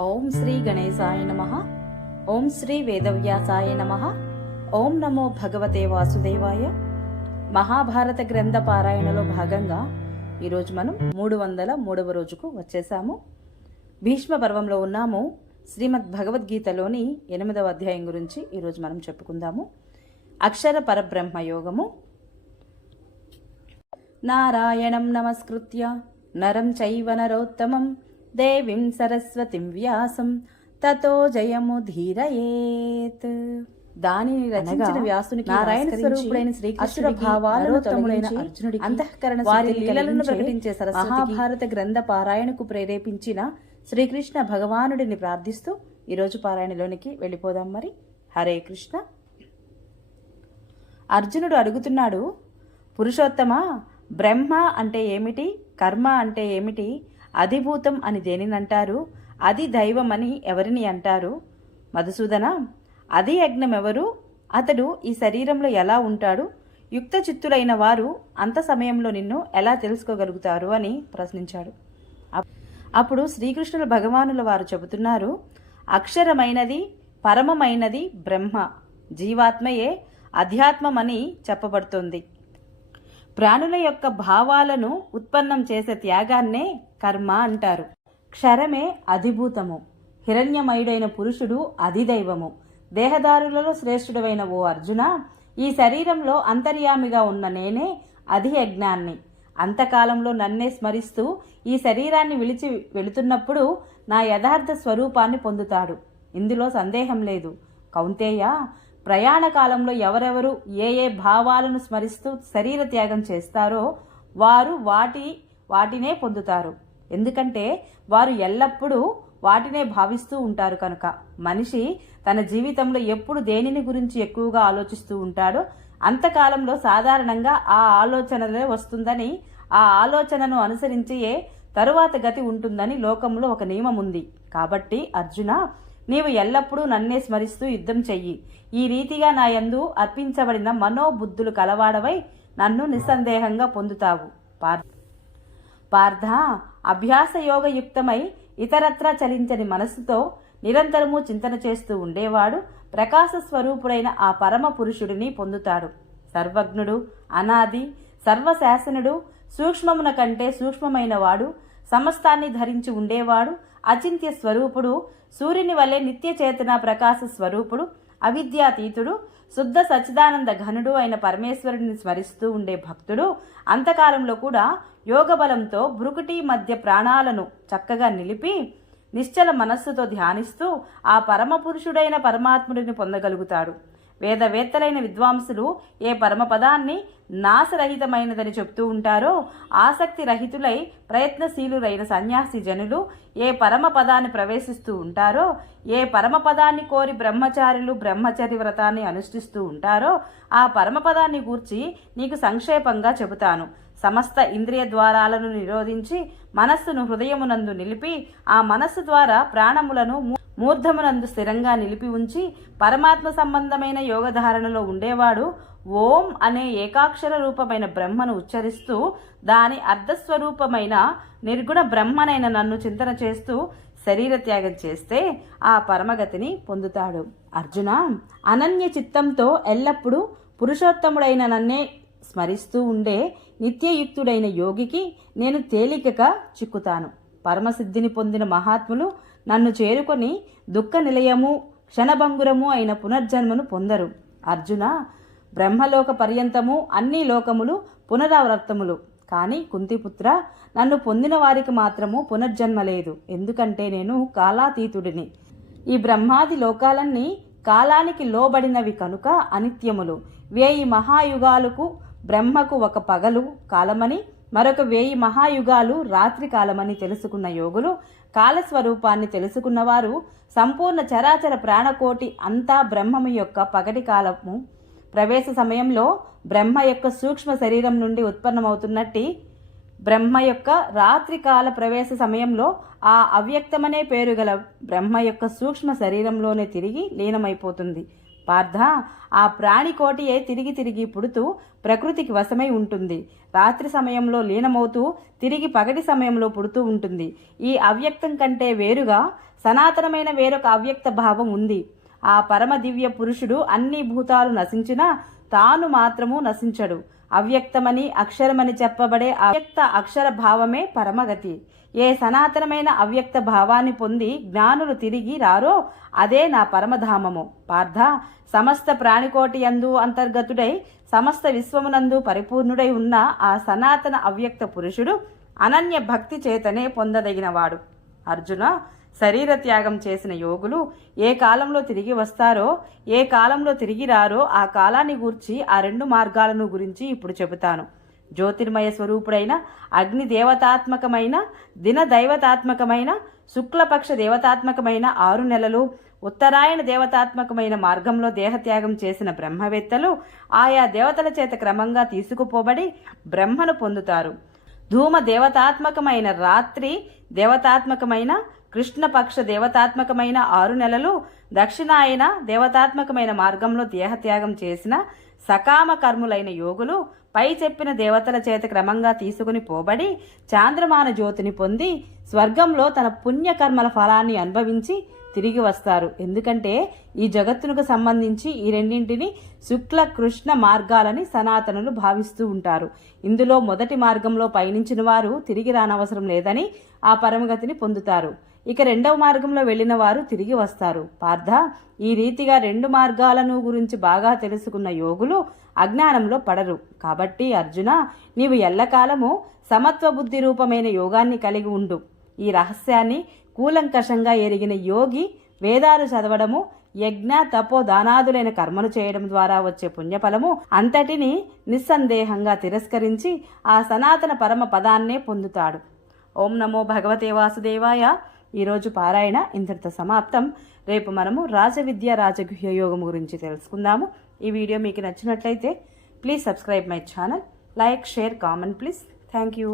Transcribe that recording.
ఓం శ్రీ గణేశాయ నమ. ఓం శ్రీ వేదవ్యాసాయ నమ. ఓం నమో భగవతే వాసుదేవాయ. మహాభారత గ్రంథ పారాయణలో భాగంగా ఈరోజు మనం మూడు వందల మూడవ రోజుకు వచ్చేసాము. భీష్మ పర్వంలో ఉన్నాము. శ్రీమద్ భగవద్గీతలోని ఎనిమిదవ అధ్యాయం గురించి ఈరోజు మనం చెప్పుకుందాము. అక్షర పరబ్రహ్మ యోగము. నారాయణం నమస్కృత్య. నరం చైవ నరోత్తమం. దేవీం సరస్వతిం వ్యాసం తతో జయము ధీరయేత్. దానిని రచించిన వ్యాసునికి నారాయణ స్వరూపుడైన శ్రీకృష్ణుడి భావాలను తమ్ముడైన అర్జునుడికి అంతఃకరణ వారి లీలలను ప్రకటించే మహాభారత గ్రంథ పారాయణకు ప్రేరేపించిన శ్రీకృష్ణ భగవానుడిని ప్రార్థిస్తూ ఈరోజు పారాయణలోనికి వెళ్ళిపోదాం మరి. హరే కృష్ణ. అర్జునుడు అడుగుతున్నాడు పురుషోత్తమ బ్రహ్మ అంటే ఏమిటి? కర్మ అంటే ఏమిటి? అధిభూతం అని దేనినంటారు? అది దైవం అని ఎవరిని అంటారు? మధుసూదన అది యజ్ఞం ఎవరు అతడు ఈ శరీరంలో ఎలా ఉంటాడు? యుక్త చిత్తులైన వారు అంత సమయంలో నిన్ను ఎలా తెలుసుకోగలుగుతారు అని ప్రశ్నించాడు. అప్పుడు శ్రీకృష్ణుల భగవానుల వారు చెబుతున్నారు అక్షరమైనది పరమమైనది బ్రహ్మ జీవాత్మయే అధ్యాత్మమని చెప్పబడుతోంది. ప్రాణుల యొక్క భావాలను ఉత్పన్నం చేసే త్యాగాన్నే కర్మ అంటారు. క్షరమే అధిభూతము. హిరణ్యమయుడైన పురుషుడు అధిదైవము. దేహదారులలో శ్రేష్ఠుడైన ఓ అర్జున ఈ శరీరంలో అంతర్యామిగా ఉన్న నేనే అధి యజ్ఞాన్ని అంతకాలంలో నన్నే స్మరిస్తూ ఈ శరీరాన్ని విలిచి వెళుతున్నప్పుడు నా యథార్థ స్వరూపాన్ని పొందుతాడు. ఇందులో సందేహం లేదు. కౌంతేయ ప్రయాణ కాలంలో ఎవరెవరు ఏ ఏ భావాలను స్మరిస్తూ శరీర త్యాగం చేస్తారో వారు వాటి వాటినే పొందుతారు. ఎందుకంటే వారు ఎల్లప్పుడూ వాటినే భావిస్తూ ఉంటారు కనుక. మనిషి తన జీవితంలో ఎప్పుడు దేనిని గురించి ఎక్కువగా ఆలోచిస్తూ ఉంటాడో అంతకాలంలో సాధారణంగా ఆ ఆలోచనలే వస్తుందని ఆ ఆలోచనను అనుసరించే తరువాత గతి ఉంటుందని లోకంలో ఒక నియమం ఉంది కాబట్టి అర్జున నీవు ఎల్లప్పుడూ నన్నే స్మరిస్తూ యుద్ధం చెయ్యి. ఈ రీతిగా నా యందు అర్పించబడిన మనోబుద్ధులు కలవాడవై నన్ను నిస్సందేహంగా పొందుతావు. పార్థ పార్థ అభ్యాసయోగయుక్తమై ఇతరత్రా చలించని మనస్సుతో నిరంతరము చింతన చేస్తూ ఉండేవాడు ప్రకాశ స్వరూపుడైన ఆ పరమ పురుషుడిని పొందుతాడు. సర్వజ్ఞుడు అనాది సర్వశాసనుడు సూక్ష్మమున కంటే సూక్ష్మమైన వాడు సమస్తాన్ని ధరించి ఉండేవాడు అచింత్య స్వరూపుడు సూర్యుని వలె నిత్య చేతన ప్రకాశ స్వరూపుడు అవిద్యాతీతుడు శుద్ధ సచిదానంద ఘనుడు అయిన పరమేశ్వరుడిని స్మరిస్తూ ఉండే భక్తుడు అంతకాలంలో కూడా యోగ బలంతో భృకుటి మధ్య ప్రాణాలను చక్కగా నిలిపి నిశ్చల మనస్సుతో ధ్యానిస్తూ ఆ పరమ పురుషుడైన పరమాత్ముడిని పొందగలుగుతాడు. వేదవేత్తలైన విద్వాంసులు ఏ పరమపదాన్ని నాశరహితమైనదని చెప్తూ ఉంటారో ఆసక్తి రహితులై ప్రయత్నశీలురైన సన్యాసి జనులు ఏ పరమ పదాన్ని ప్రవేశిస్తూ ఉంటారో ఏ పరమపదాన్ని కోరి బ్రహ్మచారులు బ్రహ్మచర్య వ్రతాన్ని అనుష్ఠిస్తూ ఉంటారో ఆ పరమపదాన్ని గూర్చి నీకు సంక్షేపంగా చెబుతాను. సమస్త ఇంద్రియ ద్వారాలను నిరోధించి మనస్సును హృదయమునందు నిలిపి ఆ మనస్సు ద్వారా ప్రాణములను మూ- మూర్ధమునందు స్థిరంగా నిలిపి ఉంచి పరమాత్మ సంబంధమైన యోగధారణలో ఉండేవాడు ఓం అనే ఏకాక్షర రూపమైన బ్రహ్మను ఉచ్చరిస్తూ దాని అర్ధస్వరూపమైన నిర్గుణ బ్రహ్మనైన నన్ను చింతన చేస్తూ శరీర త్యాగం చేస్తే ఆ పరమగతిని పొందుతాడు. అర్జున అనన్య చిత్తంతో ఎల్లప్పుడూ పురుషోత్తముడైన నన్నే స్మరిస్తూ ఉండే నిత్యయుక్తుడైన యోగికి నేను తేలికగా చిక్కుతాను. పరమసిద్ధిని పొందిన మహాత్ములు నన్ను చేరుకొని దుఃఖ నిలయము క్షణభంగురము అయిన పునర్జన్మను పొందరు. అర్జున బ్రహ్మలోక పర్యంతము అన్ని లోకములు పునరావృత్తములు కానీ కుంతిపుత్ర నన్ను పొందిన వారికి మాత్రము పునర్జన్మ లేదు. ఎందుకంటే నేను కాలాతీతుడిని. ఈ బ్రహ్మాది లోకాలన్నీ కాలానికి లోబడినవి కనుక అనిత్యములు. వేయి మహాయుగాలకు బ్రహ్మకు ఒక పగలు కాలమని మరొక వేయి మహాయుగాలు రాత్రి కాలమని తెలుసుకున్న యోగులు కాలస్వరూపాన్ని తెలుసుకున్నవారు సంపూర్ణ చరాచర ప్రాణకోటి అంతా బ్రహ్మము యొక్క పగటి కాలము. ప్రవేశ సమయంలో బ్రహ్మ యొక్క సూక్ష్మ శరీరం నుండి ఉత్పన్నమవుతున్నట్టి బ్రహ్మ యొక్క రాత్రికాల ప్రవేశ సమయంలో ఆ అవ్యక్తమనే పేరు గల బ్రహ్మ యొక్క సూక్ష్మ శరీరంలోనే తిరిగి లీనమైపోతుంది. పార్థ ఆ ప్రాణికోటియే తిరిగి తిరిగి పుడుతూ ప్రకృతికి వశమై ఉంటుంది. రాత్రి సమయంలో లీనమవుతూ తిరిగి పగటి సమయంలో పుడుతూ ఉంటుంది. ఈ అవ్యక్తం కంటే వేరుగా సనాతనమైన వేరొక అవ్యక్త భావం ఉంది. ఆ పరమ దివ్య పురుషుడు అన్ని భూతాలు నశించినా తాను మాత్రము నశించడు. అవ్యక్తమని అక్షరమని చెప్పబడే అవ్యక్త అక్షర భావమే పరమగతి. ఏ సనాతనమైన అవ్యక్త భావాన్ని పొంది జ్ఞానులు తిరిగి రారో అదే నా పరమధామము. పార్థ సమస్త ప్రాణికోటి యందు అంతర్గతుడై సమస్త విశ్వమునందు పరిపూర్ణుడై ఉన్న ఆ సనాతన అవ్యక్త పురుషుడు అనన్య భక్తి చేతనే పొందదగినవాడు. అర్జున శరీర త్యాగం చేసిన యోగులు ఏ కాలంలో తిరిగి వస్తారో ఏ కాలంలో తిరిగి రారో ఆ కాలాన్ని గూర్చి ఆ రెండు మార్గాలను గురించి ఇప్పుడు చెబుతాను. జ్యోతిర్మయ స్వరూపుడైన అగ్ని దేవతాత్మకమైన దిన దైవతాత్మకమైన శుక్లపక్ష దేవతాత్మకమైన ఆరు నెలలు ఉత్తరాయణ దేవతాత్మకమైన మార్గంలో దేహత్యాగం చేసిన బ్రహ్మవేత్తలు ఆయా దేవతల చేత క్రమంగా తీసుకుపోబడి బ్రహ్మను పొందుతారు. ధూమ దేవతాత్మకమైన రాత్రి దేవతాత్మకమైన కృష్ణపక్ష దేవతాత్మకమైన ఆరు నెలలు దక్షిణాయన దేవతాత్మకమైన మార్గంలో దేహత్యాగం చేసిన సకామ కర్ములైన యోగులు పై చెప్పిన దేవతల చేత క్రమంగా తీసుకుని పోబడి చాంద్రమాన జ్యోతిని పొంది స్వర్గంలో తన పుణ్యకర్మల ఫలాన్ని అనుభవించి తిరిగి వస్తారు. ఎందుకంటే ఈ జగత్తునకు సంబంధించి ఈ రెండింటిని శుక్ల కృష్ణ మార్గాలని సనాతనులు భావిస్తూ ఉంటారు. ఇందులో మొదటి మార్గంలో పయనించిన వారు తిరిగి రానవసరం లేదని ఆ పరమగతిని పొందుతారు. ఇక రెండవ మార్గంలో వెళ్ళిన వారు తిరిగి వస్తారు. పార్థ ఈ రీతిగా రెండు మార్గాలను గురించి బాగా తెలుసుకున్న యోగులు అజ్ఞానంలో పడరు. కాబట్టి అర్జున నీవు ఎల్లకాలము సమత్వ బుద్ధి రూపమైన యోగాన్ని కలిగి ఉండు. ఈ రహస్యాన్ని కూలంకషంగా ఎరిగిన యోగి వేదాలు చదవడము యజ్ఞ తపో దానాదులైన కర్మలు చేయడం ద్వారా వచ్చే పుణ్యఫలము అంతటిని నిస్సందేహంగా తిరస్కరించి ఆ సనాతన పరమ పదాన్నే పొందుతాడు. ఓం నమో భగవతే వాసుదేవాయ. ఈరోజు పారాయణ ఇంతటితో సమాప్తం. రేపు మనము రాజవిద్య రాజగుహ్య యోగం గురించి తెలుసుకుందాము. ఈ వీడియో మీకు నచ్చినట్లయితే please subscribe my channel. Like share comment please. Thank you.